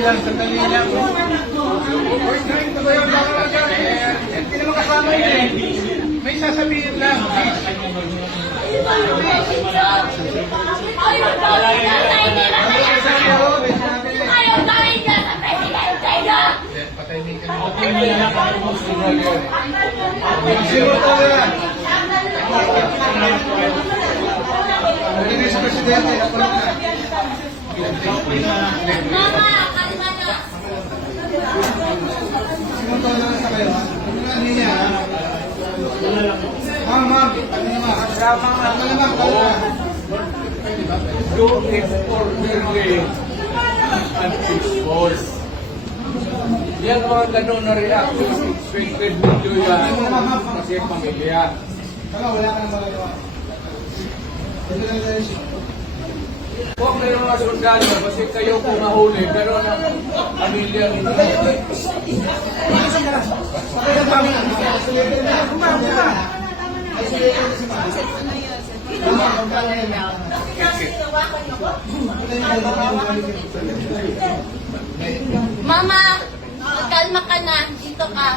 sandali lang. Hindi naman kasama yun eh. May sasabihin lang. Do it orderly and peaceful. Yan mga ganun na reaction, expected video yan kasi pamilya. Huwag na yung mga sundalo kasi kayo kung nahuli, pero ang pamilya ninyo. Mama, kalma ka na. Dito ka.